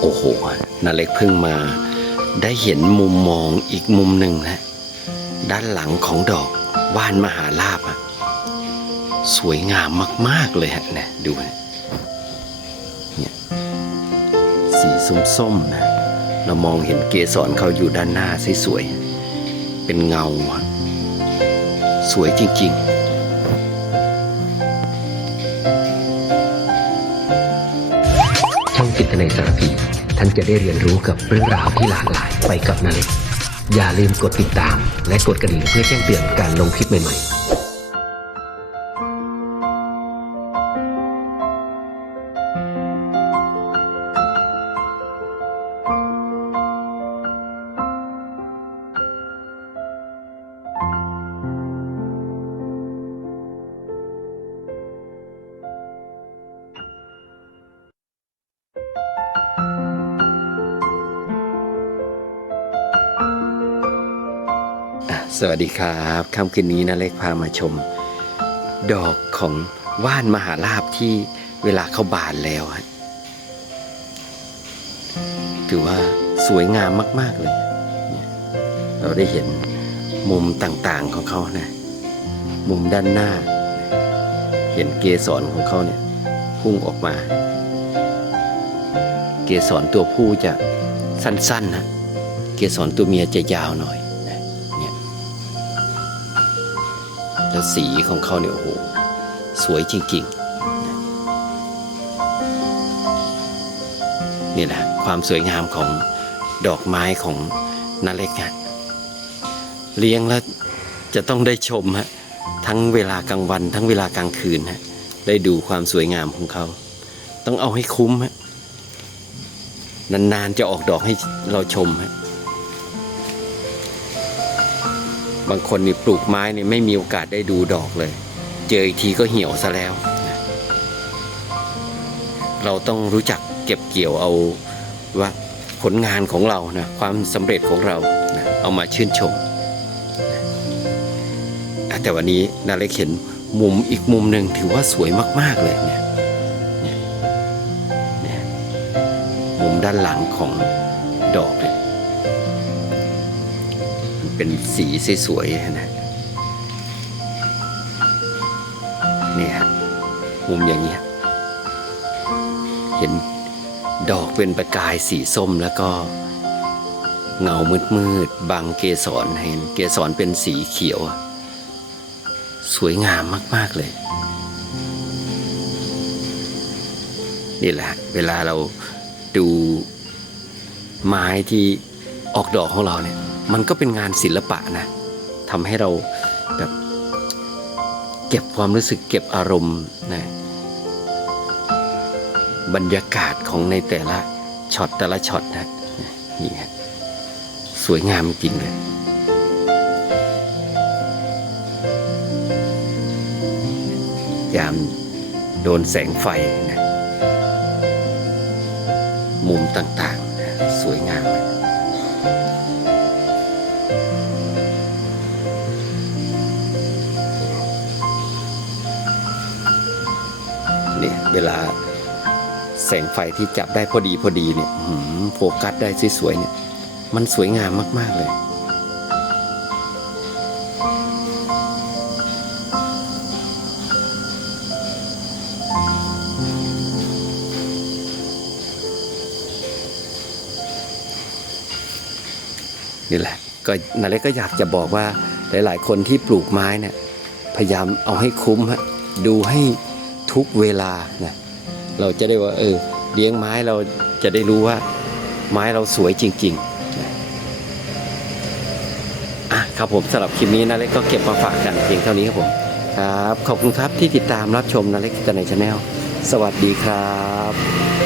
โอ้โหนาเล็กเพิ่งมา ได้เห็นมุมมองอีกมุมหนึ่งนะด้านหลังของดอกว่านมหาลาบอะสวยงามมาก ๆ เลยฮะเนี่ยดูนะเนี่ยสีส้มๆนะเรามองเห็นเกสรเขาอยู่ด้านหน้าสวยๆเป็นเงาอะสวยจริง ๆ ในสารพีท่านจะได้เรียนรู้กับเรื่องราวที่หลากหลายไปกับนาเล็กอย่าลืมกดติดตาม และกดกระดิ่งเพื่อแจ้งเตือนการลงคลิปใหม่ๆ สวัสดีครับค่ำคืนนี้นะเล็กพามาชม ดอกของว่านมหาลาบที่เวลาเขาบานแล้วถือว่าสวยงามมาก ๆ เลยเนี่ยเราได้เห็นมุมต่างๆของเขานะ มุมด้านหน้า เห็นเกสรของเขาเนี่ยพุ่งออกมา เกสรตัวผู้จะสั้น ๆ นะ เกสรตัวเมียจะยาวหน่อย แล้วสีของเขาเนี่ยโอ้โหสวยจริงๆนะนี่แหละความสวยงามของดอกไม้ของนาเล็กฮะเลี้ยงแล้วจะต้องได้ชมฮะทั้งเวลากลางวัน ทั้งเวลากลางคืนฮะได้ดูความสวยงามของเขา ต้องเอาให้คุ้มฮะนานๆจะออกดอกให้เราชมฮะ บางคนนี่ปลูกไม้นี่ไม่มีโอกาสได้ดูดอกเลย เจออีกทีก็เหี่ยวซะแล้ว เราต้องรู้จักเก็บเกี่ยวเอาว่าผลงานของเรานะความสำเร็จของเรานะเอามาชื่นชม แต่วันนี้นาเล็กเห็นมุมอีกมุมหนึ่งถือว่าสวยมาก ๆ เลยเนี่ยเนี่ยมุมด้านหลังของดอกเนี่ย เป็นสีสวยๆนะนี่ฮะมุมอย่างเงี้ยเห็นดอกเป็นประกายสีส้มแล้วก็เงามืดๆบังเกสรเห็นเกสรเป็นสีเขียว สวยงามมาก ๆ เลย นี่แหละ เวลาเราดูไม้ที่ออกดอกของเราเนี่ย มันก็เป็นงานศิลปะนะทำให้เราแบบเก็บความรู้สึกเก็บอารมณ์นะบรรยากาศของในแต่ละช็อตแต่ละช็อตนะนี่ฮะสวยงามจริงเลยยามโดนแสงไฟนะมุมต่างๆนะสวยงาม นี่ยเวลาแสงไฟที่จับได้พอดีพอดีเนี่ยโฟกัสได้สวยๆเนี่ย มันสวยงามมาก ๆ เลย นี่แหละ ก็นาเล็กก็อยากจะบอกว่าหลาย ๆ คนที่ปลูกไม้เนี่ย พยายามเอาให้คุ้มฮะดูให้ ทุกเวลานะเราจะได้ว่าเออเลี้ยงไม้เราจะได้รู้ว่าไม้เราสวยจริงๆอะครับผมสำหรับคลิปนี้นาเล็กก็เก็บมาฝากกันเพียงเท่านี้ครับผมครับขอบคุณครับที่ติดตามรับชมนาเล็กกิตในชาแนลสวัสดีครับ